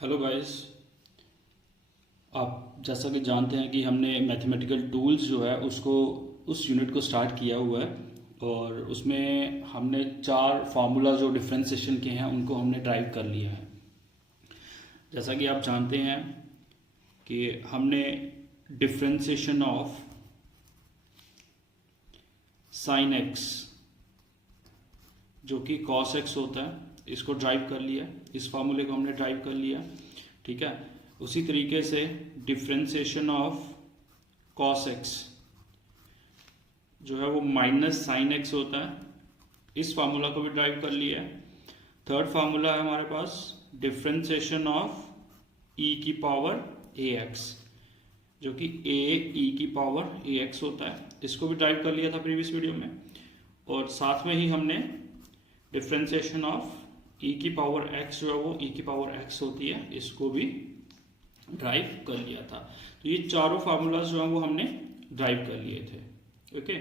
Hello guys. आप जैसा कि जानते हैं कि हमने मैथमेटिकल टूल्स जो है उसको उस यूनिट को स्टार्ट किया हुआ है और उसमें हमने चार फार्मूला जो डिफरेंशिएशन के हैं उनको हमने ड्राइव कर लिया है। जैसा कि आप जानते हैं कि हमने डिफरेंशिएशन ऑफ साइन एक्स जो कि कॉस एक्स होता है इसको ड्राइव कर लिया, इस फार्मूले को हमने ड्राइव कर लिया। ठीक है, उसी तरीके से डिफरेंशिएशन ऑफ कॉस एक्स जो है वो माइनस साइन एक्स होता है, इस फार्मूला को भी ड्राइव कर लिया है। थर्ड फार्मूला है हमारे पास डिफरेंशिएशन ऑफ ई की पावर ए एक्स जो कि ए ई की पावर ए एक्स होता है, इसको भी ड्राइव कर लिया था प्रीवियस वीडियो में। और साथ में ही हमने डिफरेंशिएशन ऑफ ई की पावर एक्स जो है वो ई की पावर एक्स होती है, इसको भी ड्राइव कर लिया था। तो ये चारों फार्मूलाज जो हैं वो हमने ड्राइव कर लिए थे। ओके,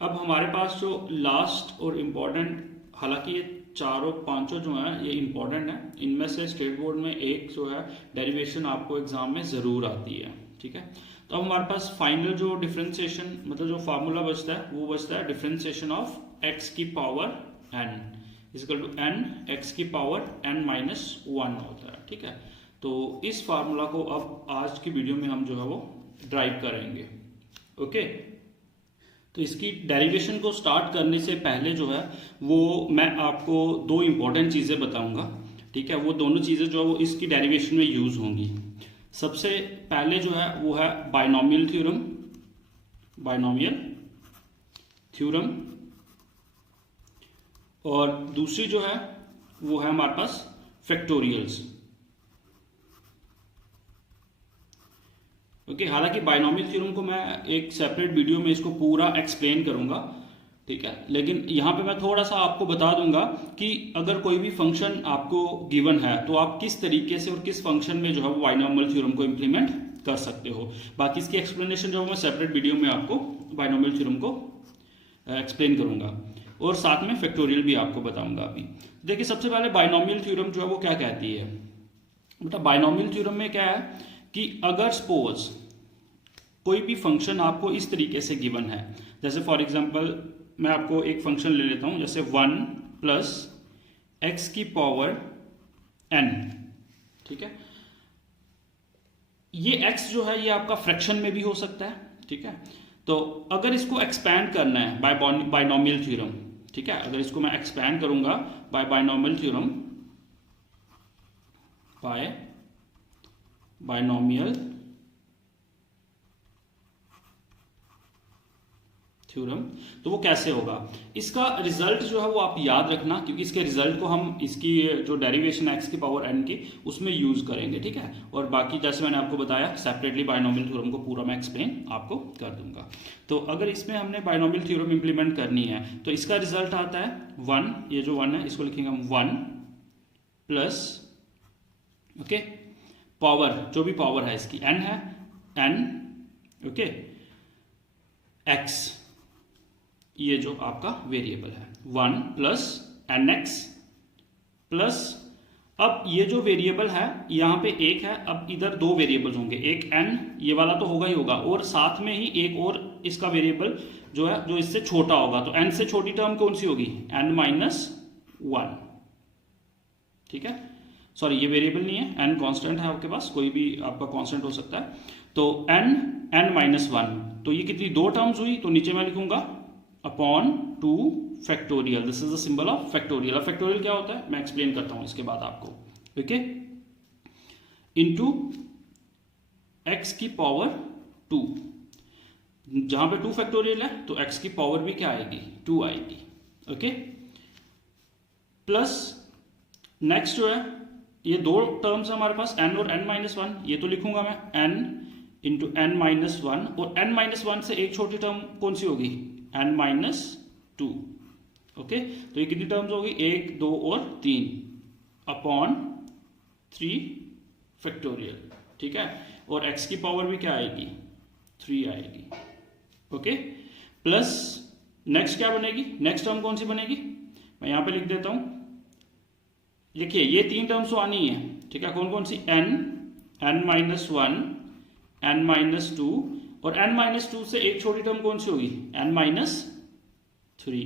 अब हमारे पास जो लास्ट और इम्पोर्टेंट, हालांकि ये चारों पांचों जो हैं ये इम्पोर्टेंट है, इनमें से स्टेट बोर्ड में एक जो है डेरिवेशन आपको एग्जाम में जरूर आती है। ठीक है, तो अब हमारे पास फाइनल जो डिफरेंशिएशन मतलब जो फार्मूला बचता है वो बचता है डिफरेंशिएशन ऑफ एक्स की power n equal to n x की पावर एन माइनस वन होता है। ठीक है, तो इस फार्मूला को अब आज की वीडियो में हम जो है वो ड्राइव करेंगे। ओके, तो इसकी डेरिवेशन को स्टार्ट करने से पहले जो है वो मैं आपको दो इंपॉर्टेंट चीजें बताऊंगा। ठीक है, वो दोनों चीजें जो है वो इसकी डेरिवेशन में यूज होंगी। सबसे पहले जो है वो है बाइनोमियल थ्योरम, और दूसरी जो है वो है हमारे पास फैक्टोरियल्स। ओके, हालांकि बाइनोमियल थ्योरम को मैं एक सेपरेट वीडियो में इसको पूरा एक्सप्लेन करूंगा। ठीक है, लेकिन यहां पे मैं थोड़ा सा आपको बता दूंगा कि अगर कोई भी फंक्शन आपको गिवन है तो आप किस तरीके से और किस फंक्शन में जो है वो बाइनोमियल थ्योरम को इंप्लीमेंट कर सकते हो। बाकी इसकी एक्सप्लेनेशन जो मैं सेपरेट वीडियो में आपको बाइनोमियल थ्योरम को एक्सप्लेन करूंगा और साथ में फैक्टोरियल भी आपको बताऊंगा। अभी देखिए, सबसे पहले बाइनोमियल थ्योरम जो है वो क्या कहती है। मतलब बाइनोमियल थ्योरम में क्या है कि अगर सपोज कोई भी फंक्शन आपको इस तरीके से गिवन है, जैसे फॉर एग्जांपल मैं आपको एक फंक्शन ले लेता हूं, जैसे 1 प्लस एक्स की पावर n। ठीक है, ये x जो है ये आपका फ्रैक्शन में भी हो सकता है। ठीक है, तो अगर इसको एक्सपैंड करना है बाय बाइनोमियल थ्योरम, ठीक है, अगर इसको मैं एक्सपैंड करूंगा बाय बाइनोमियल थ्योरम, तो वो कैसे होगा। इसका रिजल्ट जो है वो आप याद रखना, क्योंकि इसके रिजल्ट को हम इसकी जो डेरिवेशन एक्स की पावर एन की उसमें यूज करेंगे। ठीक है, और बाकी जैसे मैंने आपको बताया सेपरेटली बाइनोमियल थ्योरम को पूरा मैं एक्सप्लेन आपको कर दूंगा। तो अगर इसमें हमने बाइनोमियल थ्योरम इंप्लीमेंट करनी है तो इसका रिजल्ट आता है 1, ये जो 1 है इसको लिखेंगे हम 1 प्लस ओके पावर, जो भी पावर है इसकी n है, n ओके x, ये जो आपका वेरिएबल है 1 प्लस एन एक्स प्लस, अब ये जो वेरिएबल है यहां पे एक है, अब इधर दो वेरिएबल्स होंगे, एक n ये वाला तो होगा ही होगा और साथ में ही एक और इसका वेरिएबल जो है जो इससे छोटा होगा, तो n से छोटी टर्म कौन सी होगी, n माइनस वन। ठीक है, सॉरी ये वेरिएबल नहीं है, n कांस्टेंट है आपके पास, कोई भी आपका कांस्टेंट हो सकता है। तो n माइनस वन, तो ये कितनी दो टर्म्स हुई, तो नीचे मैं लिखूंगा upon 2 factorial, this is the symbol of factorial. अब फैक्टोरियल क्या होता है मैं एक्सप्लेन करता हूं इसके बाद आपको। ओके, इनटू x की पावर 2, जहां पे 2 फैक्टोरियल है तो x की पावर भी क्या आएगी 2 आएगी। ओके, प्लस नेक्स्ट जो है ये दो टर्म्स है हमारे पास n और n माइनस वन, ये तो लिखूंगा मैं n into n minus one, और n माइनस वन से एक छोटी टर्म कौन सी होगी n माइनस टू। ओके, तो ये कितनी टर्म्स होगी 1 2 और 3 अपॉन 3 फैक्टोरियल। ठीक है, और x की पावर भी क्या आएगी 3 आएगी। ओके, प्लस नेक्स्ट क्या बनेगी, नेक्स्ट टर्म कौन सी बनेगी, मैं यहां पे लिख देता हूं देखिए ये 3 टर्म्स तो आनी है, ठीक है। कौन कौन सी? n-1, n-2 और n-2 से एक छोटी टर्म कौन सी होगी? n-3,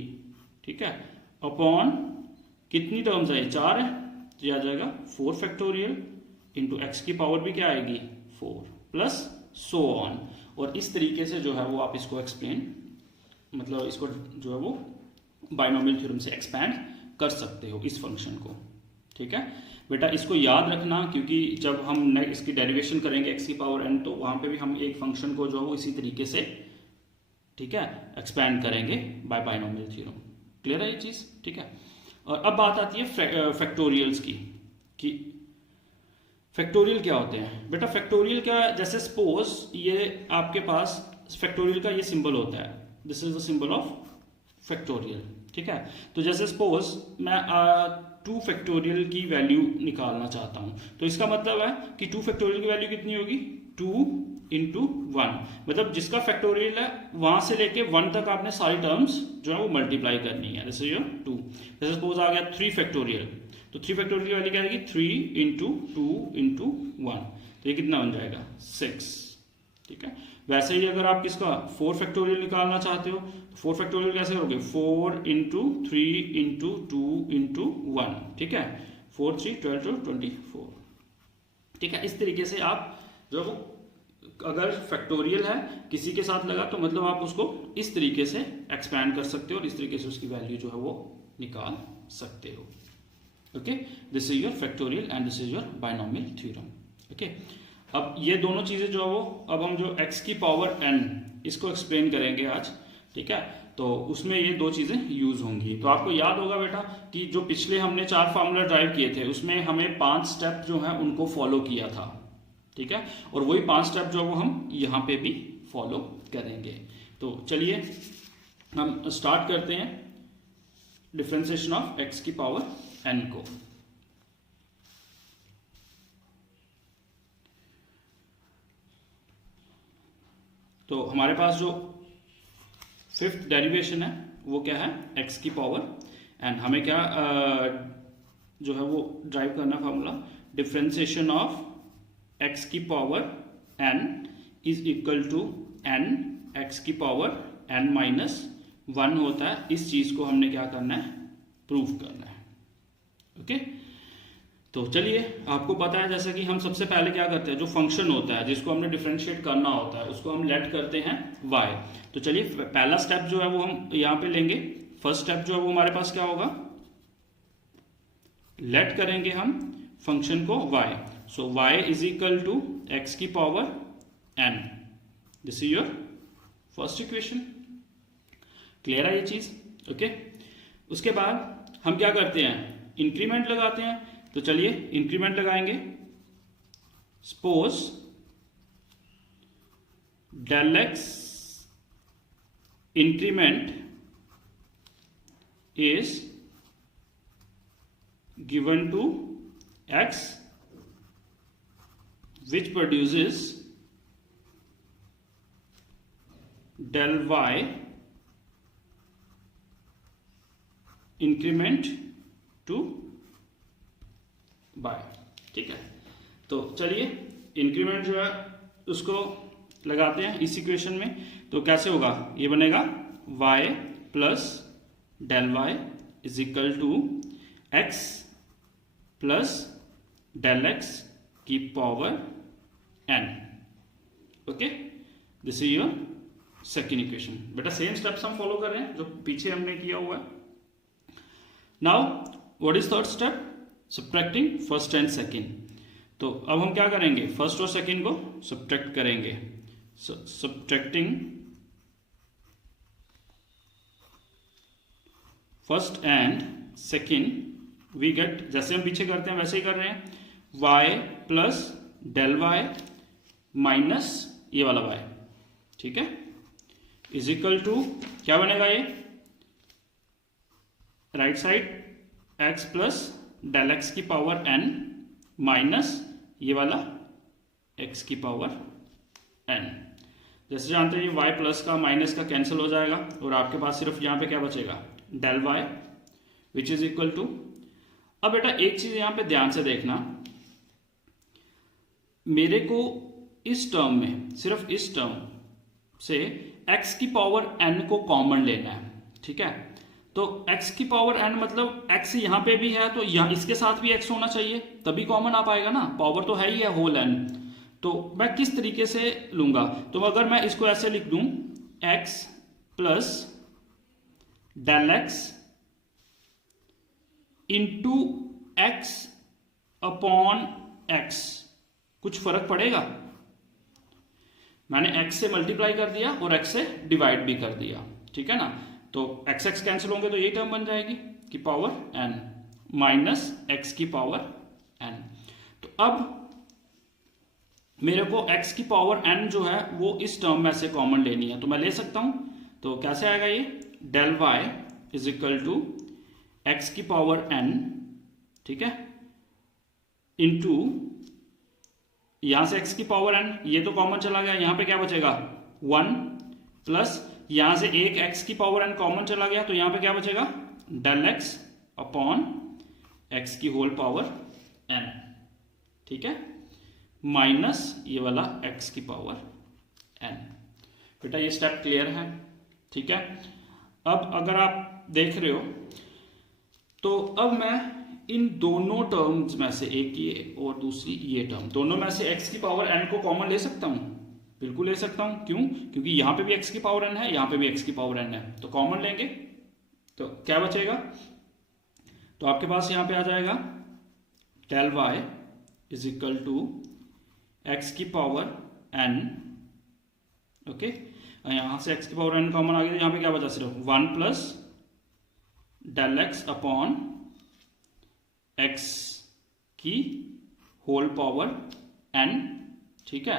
ठीक है। अपॉन कितनी टर्म्स है? 4 है, तो यह आ जाएगा 4 फैक्टोरियल इंटू एक्स की पावर भी क्या आएगी? 4 प्लस सो ऑन। और इस तरीके से जो है वो आप इसको एक्सप्लेन, मतलब इसको जो है वो बाइनोमियल थ्योरम से एक्सपैंड कर सकते हो इस फंक्शन को, ठीक है बेटा। इसको याद रखना, क्योंकि जब हम इसकी डेरिवेशन करेंगे एक्स की पावर n, तो वहां पे भी हम एक फंक्शन को जो है वो इसी तरीके से, ठीक है, एक्सपैंड करेंगे बाय बाइनोमियल थ्योरम। क्लियर है ये चीज? ठीक है। और अब बात आती है फैक्टोरियल्स की, कि फैक्टोरियल क्या होते हैं बेटा। फैक्टोरियल क्या, जैसे सपोज ये आपके पास फैक्टोरियल का ये सिंबल होता है, this is the symbol of factorial, ठीक है। तो जैसे सपोज मैं 2 फैक्टोरियल की वैल्यू निकालना चाहता हूं, तो इसका मतलब है कि 2 फैक्टोरियल की वैल्यू कितनी होगी? 2 इंटू 1, मतलब जिसका फैक्टोरियल है वहां से लेके 1 तक आपने सारी टर्म्स जो है वो मल्टीप्लाई करनी है। जैसे ये 2, जैसे सपोज आ गया 3 फैक्टोरियल, तो 3 फैक्टोरियल की वैल्यू क्या आएगी? 3 इंटू 2 इंटू 1, तो ये कितना बन जाएगा? 6, ठीक है। वैसे ही अगर आप किसका 4 फैक्टोरियल निकालना चाहते हो, तो 4 फैक्टोरियल कैसे करोगे? 4 इंटू 3 इंटू 2 इंटू 1, ठीक है। 4 3 12 24, ठीक है। इस तरीके से आप जो अगर फैक्टोरियल है किसी के साथ लगा, तो मतलब आप उसको इस तरीके से एक्सपैंड कर सकते हो और इस तरीके से उसकी वैल्यू जो है वो निकाल सकते हो। Okay, this is your factorial and this is your binomial theorem. Okay, अब ये दोनों चीजें जो है वो, अब हम जो x की पावर n इसको एक्सप्लेन करेंगे आज, ठीक है। तो उसमें ये 2 चीजें यूज होंगी। तो आपको याद होगा बेटा कि जो पिछले हमने 4 फार्मूला ड्राइव किए थे, उसमें हमें 5 स्टेप जो है उनको फॉलो किया था, ठीक है। और वही 5 स्टेप जो है वो हम यहाँ पे भी फॉलो करेंगे। तो चलिए हम स्टार्ट करते हैं डिफरेंशिएशन ऑफ x की पावर n को। तो हमारे पास जो 5th डेरिवेशन है वो क्या है? x की पावर n। हमें क्या जो है वो ड्राइव करना फार्मूला, डिफरेंशिएशन ऑफ x की power n is equal to n x की पावर n माइनस 1 होता है। इस चीज को हमने क्या करना है? प्रूफ करना है। ओके, तो चलिए, आपको पता है जैसा कि हम सबसे पहले क्या करते हैं, जो फंक्शन होता है जिसको हमने डिफरेंशिएट करना होता है उसको हम लेट करते हैं y। तो चलिए पहला स्टेप जो है वो हम यहाँ पे लेंगे। फर्स्ट स्टेप जो है वो हमारे पास क्या होगा? लेट करेंगे हम फंक्शन को y। So y is equal to x की power n। This is your first equation. Clear है ये चीज? ओके, उसके बाद हम क्या करते हैं? इंक्रीमेंट लगाते हैं। तो चलिए इंक्रीमेंट लगाएंगे। Suppose del x increment is given to x which produces del y increment to by, ठीक है। तो चलिए इंक्रीमेंट जो है उसको लगाते हैं इस इक्वेशन में। तो कैसे होगा? ये बनेगा y plus del y is equal to x plus del x की power n। Okay, this is your second equation. बेटा सेम स्टेप्स हम फॉलो कर रहे हैं जो पीछे हमने किया हुआ है। Now what is third step? Subtracting first and second. तो अब हम क्या करेंगे? फर्स्ट और सेकेंड को सब्ट्रैक्ट करेंगे। Subtracting first and second we get, जैसे हम पीछे करते हैं वैसे ही कर रहे हैं, y plus del y minus ये वाला y, ठीक है, इज इक्वल टू क्या बनेगा? ये right side x plus del x की पावर n माइनस ये वाला x की पावर n। जैसे जानते हैं ये y प्लस का माइनस का कैंसिल हो जाएगा और आपके पास सिर्फ यहाँ पे क्या बचेगा? Del y which is equal to, अब बेटा एक चीज यहां पे ध्यान से देखना, मेरे को इस टर्म में, सिर्फ इस टर्म से x की पावर n को कॉमन लेना है, ठीक है। तो x की पावर n मतलब x यहां पे भी है तो यहां इसके साथ भी x होना चाहिए, तभी कॉमन आ पाएगा ना, पावर तो है ही है होल n। तो मैं किस तरीके से लूंगा, तो अगर मैं इसको ऐसे लिख दूं x plus del x into x upon x, कुछ फर्क पड़ेगा? मैंने x से मल्टीप्लाई कर दिया और x से डिवाइड भी कर दिया, ठीक है ना। तो x x कैंसिल होंगे तो ये टर्म बन जाएगी कि पावर n माइनस x की पावर n। तो अब मेरे को x की पावर n जो है वो इस टर्म में से कॉमन लेनी है, तो मैं ले सकता हूं। तो कैसे आएगा ये, del y is equal to x की पावर n, ठीक है, इंटू यहां से x की पावर n, ये तो कॉमन चला गया, यहां पे क्या बचेगा 1 प्लस यहां से एक x की पावर n कॉमन चला गया, तो यहां पे क्या बचेगा डेल x अपॉन x की होल पावर n, ठीक है, माइनस ये वाला x की पावर n। बेटा ये स्टेप क्लियर है, ठीक है। अब अगर आप देख रहे हो तो अब मैं इन दोनों टर्म्स में से, एक ये और दूसरी ये टर्म, दोनों में से x की पावर n को कॉमन ले सकता हूं, बिल्कुल ले सकता हूं। क्यों? क्योंकि यहां पे भी x की पावर n है, यहां पे भी x की पावर n है, तो कॉमन लेंगे तो क्या बचेगा, तो आपके पास यहां पे आ जाएगा del y is equal to x की पावर n, ओके। यहां से x की पावर n कॉमन आ गया, यहां पे क्या बचा, सिर्फ 1 plus del x upon x की होल पावर n, ठीक है,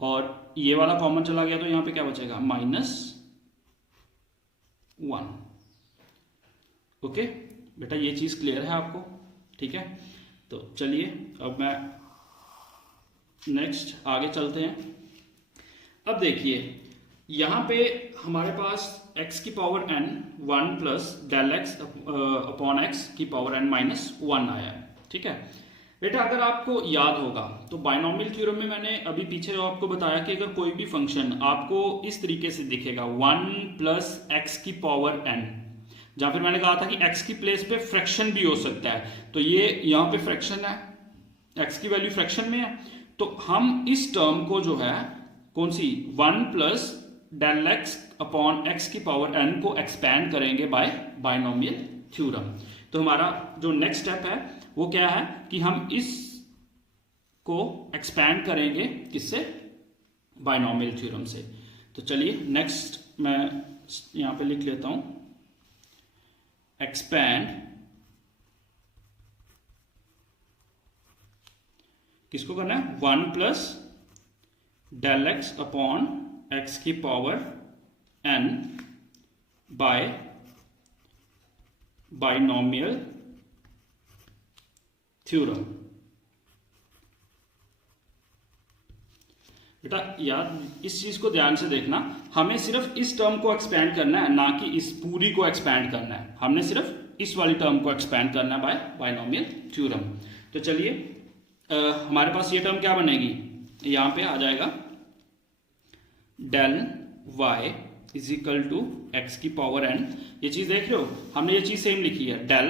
और ये वाला कॉमन चला गया तो यहां पे क्या बचेगा माइनस 1, ओके। बेटा ये चीज क्लियर है आपको, ठीक है। तो चलिए अब मैं नेक्स्ट आगे चलते हैं। अब देखिए यहां पे हमारे पास x की power n 1 plus del x upon x की पावर n माइनस 1 आया है, ठीक है। बेटा अगर आपको याद होगा तो बाइनोमियल थ्योरम में मैंने अभी पीछे आपको बताया कि अगर कोई भी फंक्शन आपको इस तरीके से दिखेगा 1 प्लस x की पावर n, या फिर मैंने कहा था कि x की प्लेस पे फ्रैक्शन भी हो सकता है, तो ये यहां पे फ्रैक्शन है, x की वैल्यू फ्रैक्शन में है, तो हम इस टर्म को जो है कौन सी 1 plus del x upon x की पावर n को एक्सपैंड करेंगे बाय बाइनोमियल थ्योरम। तो हमारा जो नेक्स्ट स्टेप है वो क्या है कि हम इस को एक्सपैंड करेंगे किससे, बाइनोमियल थ्योरम से। तो चलिए नेक्स्ट मैं यहां पे लिख लेता हूं, एक्सपैंड किसको करना है 1 plus del x upon x की power n by binomial theorem. बेटा यार इस चीज को ध्यान से देखना, हमें सिर्फ इस टर्म को एक्सपैंड करना है, ना कि इस पूरी को एक्सपैंड करना है, हमने सिर्फ इस वाली टर्म को एक्सपैंड करना है बाय बाइनोमियल थ्योरम। तो चलिए हमारे पास ये टर्म क्या बनेगी, यहां पे आ जाएगा del y is equal to x की पावर n। ये चीज देख रहे हो, हमने ये चीज सेम लिखी है, del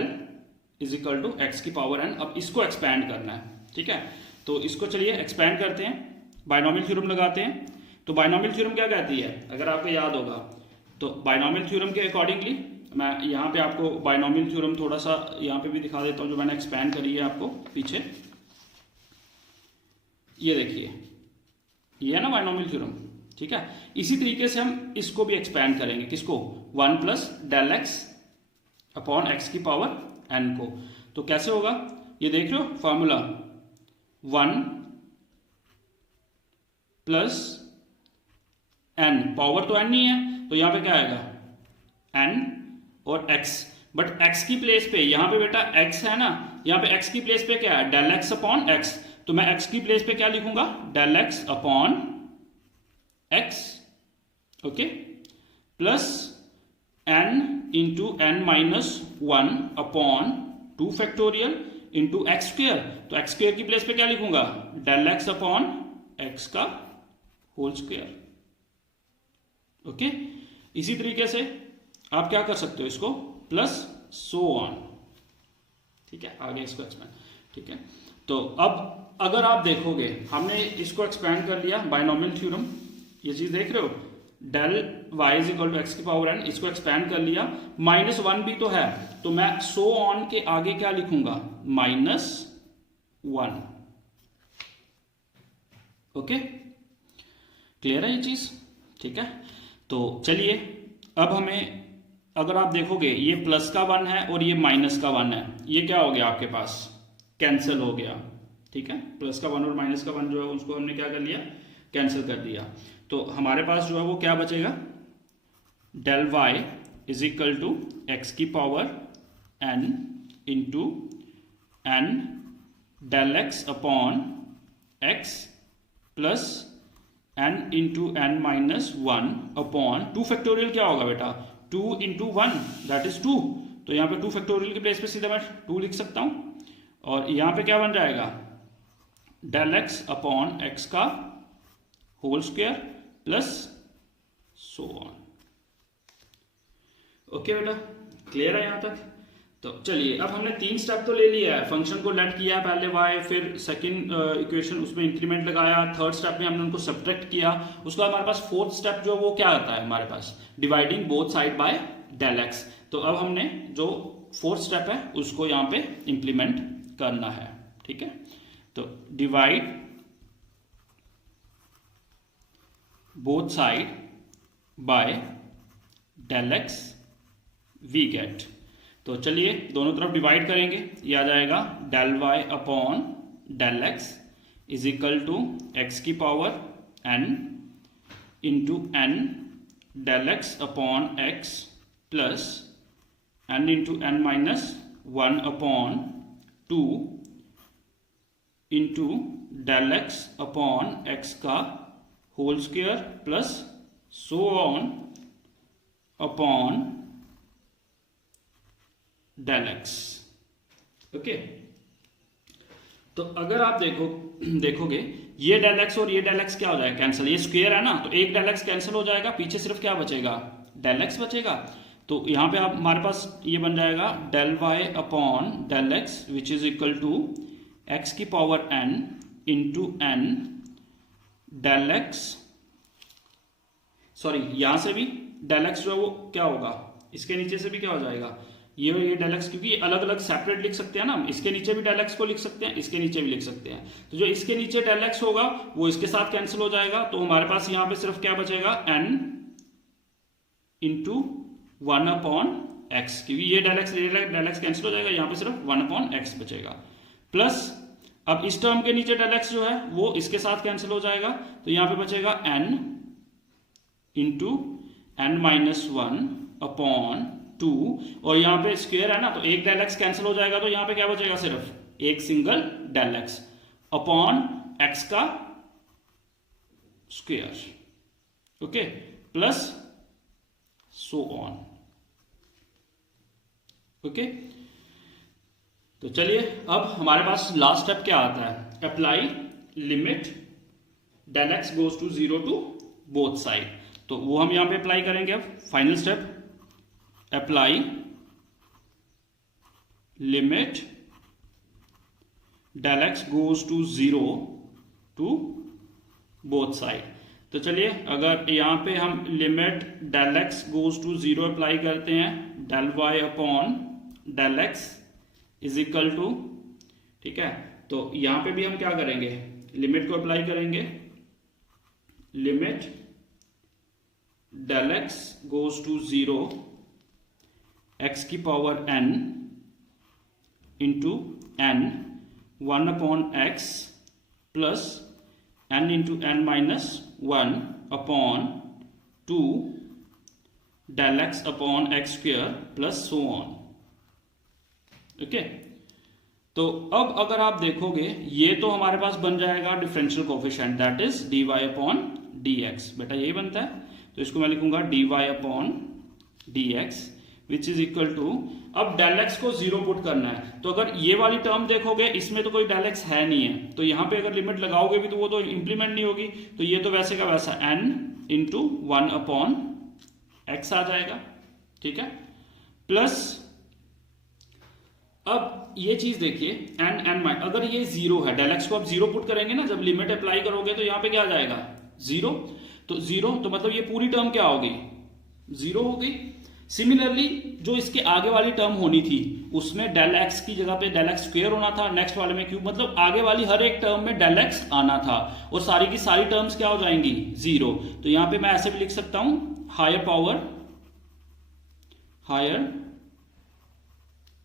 is equal to x की पावर n। अब इसको एक्सपैंड करना है, ठीक है। तो इसको चलिए एक्सपैंड करते हैं, बाइनोमियल थ्योरम लगाते हैं। तो बाइनोमियल थ्योरम क्या कहती है, अगर आपको याद होगा तो बाइनोमियल थ्योरम के अकॉर्डिंगली मैं यहाँ पे आपको बाइनोमियल थ्योरम थोड़ा सा यहाँ पे भी दिखा देता हूँ, जो मैंने एक्सपैंड करी है आपको पीछे, ये देखिए ये है ना बाइनोमियल थ्योरम, ठीक है। इसी तरीके से हम इसको भी एक्सपैंड करेंगे, किसको 1 plus del x upon x की पावर n को। तो कैसे होगा ये देख रहे हो फॉर्मूला, 1 प्लस n, पावर तो n नहीं है तो यहां पे क्या आएगा n और x, बट x की प्लेस पे यहां पे बेटा x है ना, यहां पे x की प्लेस पे क्या है डेल x अपॉन x, तो मैं x की प्लेस पे क्या लिखूंगा del x upon x, okay, plus n into n minus 1 upon 2 factorial into x square, तो एक्स स्क्वेयर की प्लेस पे क्या लिखूंगा, डेल एक्स अपॉन एक्स का होल स्क्वेयर। ओके, इसी तरीके से आप क्या कर सकते हो, इसको प्लस सो ऑन। ठीक है, आगे इसको एक्सपेंड। ठीक है, तो अब अगर आप देखोगे हमने इसको एक्सपेंड कर लिया बायनोमियल थ्योरम, ये चीज देख रहे हो, del y is equal to x की पावर एन, इसको एक्सपेंड कर लिया, -1 भी तो है, तो मैं सो ऑन के आगे क्या लिखूंगा, -1। ओके, क्लियर है ये चीज। ठीक है, तो चलिए अब हमें, अगर आप देखोगे ये प्लस का 1 है और ये माइनस का 1 है, ये क्या हो गया आपके पास, कैंसिल हो गया। ठीक है, प्लस का 1 और माइनस का 1 जो है उसको हमने क्या कर लिया, कैंसिल कर दिया। तो हमारे पास जो है वो क्या बचेगा, del y is equal to x की power n into n del x upon x plus n into n minus 1 upon 2 factorial क्या होगा बेटा, 2 इंटू 1 दैट इज 2, तो यहाँ पे 2 फैक्टोरियल की प्लेस पे सीधा मैं 2 लिख सकता हूं, और यहाँ पे क्या बन जाएगा, डेल एक्स अपॉन एक्स का whole square plus so on. Okay बेटा, क्लियर है यहां तक। तो चलिए अब हमने 3 स्टेप तो ले लिया है, फंक्शन को लेट किया है पहले y, फिर सेकंड इक्वेशन उसमें इंक्रीमेंट लगाया, थर्ड स्टेप में हमने उनको सब्ट्रैक्ट किया, उसके बाद हमारे पास फोर्थ स्टेप जो वो क्या आता है हमारे पास, dividing both side by del x. तो अब हमने जो फोर्थ स्टेप है उसको यहाँ पे इंप्लीमेंट करना है। ठीक है, तो divide both side by del x we get, तो चलिए दोनों तरफ डिवाइड करेंगे, ये आ जाएगा del y upon del x is equal to x की power n into n del x upon x plus n into n minus 1 upon 2 into del x upon x का whole square plus so on upon del x. Okay, तो अगर आप देखोगे ये del x और ये del x क्या हो जाएगा, कैंसिल, ये स्क्वायर है ना, तो एक डेल एक्स कैंसिल हो जाएगा, पीछे सिर्फ क्या बचेगा, डेल एक्स बचेगा। तो यहां पे आप हमारे पास ये बन जाएगा del y upon del x which is equal to x की power n into n del x, sorry यहां से भी डेल एक्स जो है वो क्या होगा, इसके नीचे से भी क्या हो जाएगा, ये डेल एक्स, क्योंकि अलग अलग सेपरेट लिख सकते हैं ना, इसके नीचे भी डेल एक्स को लिख सकते हैं, इसके नीचे भी लिख सकते हैं, तो जो इसके नीचे डेल एक्स होगा वो इसके साथ कैंसिल हो जाएगा, तो हमारे पास यहां पे सिर्फ क्या बचेगा, n इंटू 1 अपॉन एक्स, क्योंकि ये डेल एक्स कैंसिल हो जाएगा, यहां पे सिर्फ 1 अपॉन एक्स बचेगा, प्लस अब इस टर्म के नीचे डेल एक्स जो है वो इसके साथ कैंसिल हो जाएगा, तो यहां पे बचेगा n into n minus 1 upon 2, और यहां पे स्क्वायर है ना, तो एक डेल एक्स कैंसिल हो जाएगा, तो यहां पे क्या बचेगा, सिर्फ एक single del x upon x का square. Okay, plus so on. Okay, तो चलिए अब हमारे पास लास्ट स्टेप क्या आता है, apply limit del x goes to 0 to both side, तो वो हम यहां पे अप्लाई करेंगे। अब final step, apply limit del x goes to 0 to both side. तो चलिए अगर यहां पे हम limit del x goes to 0 apply करते हैं, del y upon del x is equal to, ठीक है, तो यहां पे भी हम क्या करेंगे, लिमिट को अप्लाई करेंगे, limit del x goes to 0 x की power n into n 1 upon x plus n into n minus 1 upon 2 del x upon x square plus so on. Okay, तो अब अगर आप देखोगे ये तो हमारे पास बन जाएगा differential coefficient that is dy upon dx, बेटा यही बनता है, तो इसको मैं लिखूंगा dy upon dx which is equal to, अब डेल एक्स को 0 पुट करना है, तो अगर ये वाली टर्म देखोगे इसमें तो कोई डेल एक्स है नहीं है, तो यहां पे अगर लिमिट लगाओगे भी तो वो तो इंप्लीमेंट नहीं होगी, तो ये तो वैसे का वैसा n इंटू 1 अपॉन एक्स आ जाएगा, ठीक है। प्लस अब ये चीज देखिए n अगर ये 0 है, डेल एक्स को आप 0 पुट करेंगे ना, जब लिमिट अप्लाई करोगे तो यहाँ पे क्या आ जाएगा 0, तो 0 तो मतलब ये पूरी टर्म क्या होगी 0 हो गई। सिमिलरली जो इसके आगे वाली टर्म होनी थी उसमें डेल एक्स की जगह पे डेल एक्स स्क्वायर होना था, नेक्स्ट वाले में क्यूब, मतलब आगे वाली हर एक टर्म में डेल एक्स आना था, और सारी की सारी टर्म्स क्या हो जाएंगी 0। तो यहां पे मैं ऐसे भी लिख सकता हूं higher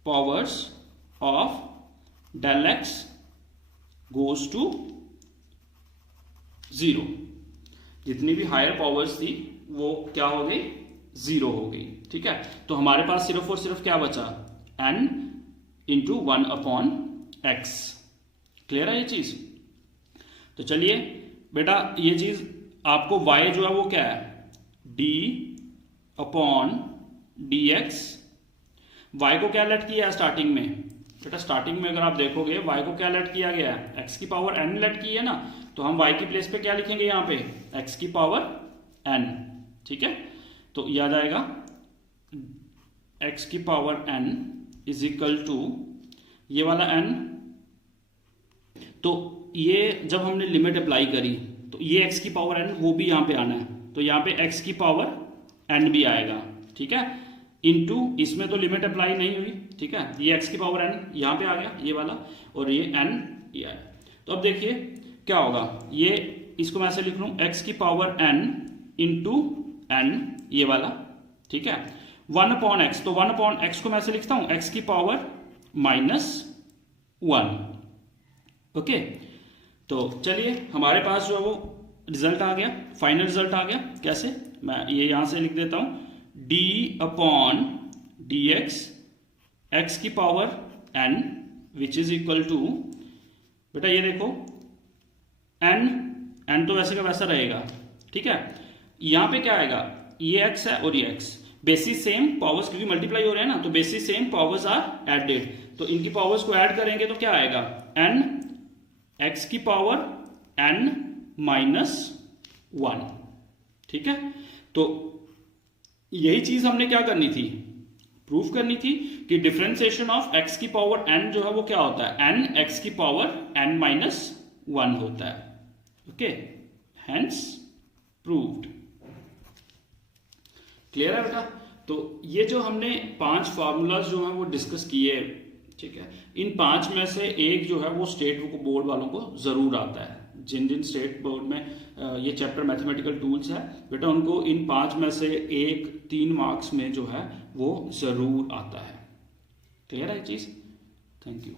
powers of del x goes to 0, जितनी भी हायर पावर्स थी वो क्या हो गई 0 हो गई, ठीक है। तो हमारे पास सिर्फ और सिर्फ क्या बचा n into 1 upon x. Clear है ये चीज? तो चलिए बेटा ये चीज आपको y जो है वो क्या है d upon d x. y को क्या लेट किया है स्टार्टिंग में बेटा, स्टार्टिंग में अगर आप देखोगे y को क्या लेट किया गया है x की पावर n लेट की है ना, तो हम y की प्लेस पे क्या लिखेंगे यहाँ पे x की पावर n, ठीक है। तो यह आ जाएगा x की power n is equal to ये वाला n, तो ये जब हमने लिमिट अप्लाई करी तो ये x की पावर n वो भी यहाँ पे आना है, तो यहाँ पे x की पावर n भी आएगा, ठीक है, इनटू इसमें तो लिमिट अप्लाई नहीं हुई, ठीक है, ये x की पावर n यहाँ पे आ गया ये वाला, और ये n ये आया। तो अब देखिए क्या होगा, ये इसको मैं ऐसे लिख लूँ x की पावर n इंटू n ये वाला, ठीक है, 1 अपॉन एक्स, तो 1 अपॉन एक्स को मैं ऐसे लिखता हूं x की पावर -1, ओके। तो चलिए हमारे पास जो है वो रिजल्ट आ गया, फाइनल रिजल्ट आ गया। कैसे, मैं ये यहां से लिख देता हूं d अपॉन डी एक्स की power n which is equal to, बेटा ये देखो n तो वैसे का वैसा रहेगा, ठीक है, यहां पे क्या आएगा ये x है और ये x, बेसिस सेम पावर्स क्योंकि मल्टीप्लाई हो रहे हैं ना, तो bases same powers are added, तो इनकी पावर्स को ऐड करेंगे तो क्या आएगा n x की पावर n -1, ठीक है। तो यही चीज हमने क्या करनी थी, प्रूफ करनी थी कि डिफरेंशिएशन ऑफ x की पावर n जो है वो क्या होता है n x की पावर n -1 होता है, ओके, हेंस प्रूव्ड। क्लियर है बेटा? तो ये जो हमने 5 फार्मूलाज जो हैं वो डिस्कस किए, ठीक है, इन 5 में से एक जो है वो स्टेट बोर्ड वालों को जरूर आता है। जिन जिन स्टेट बोर्ड में ये चैप्टर मैथमेटिकल टूल्स है बेटा, उनको इन 5 में से एक 3 मार्क्स में जो है वो जरूर आता है। क्लियर है ये चीज? Thank you.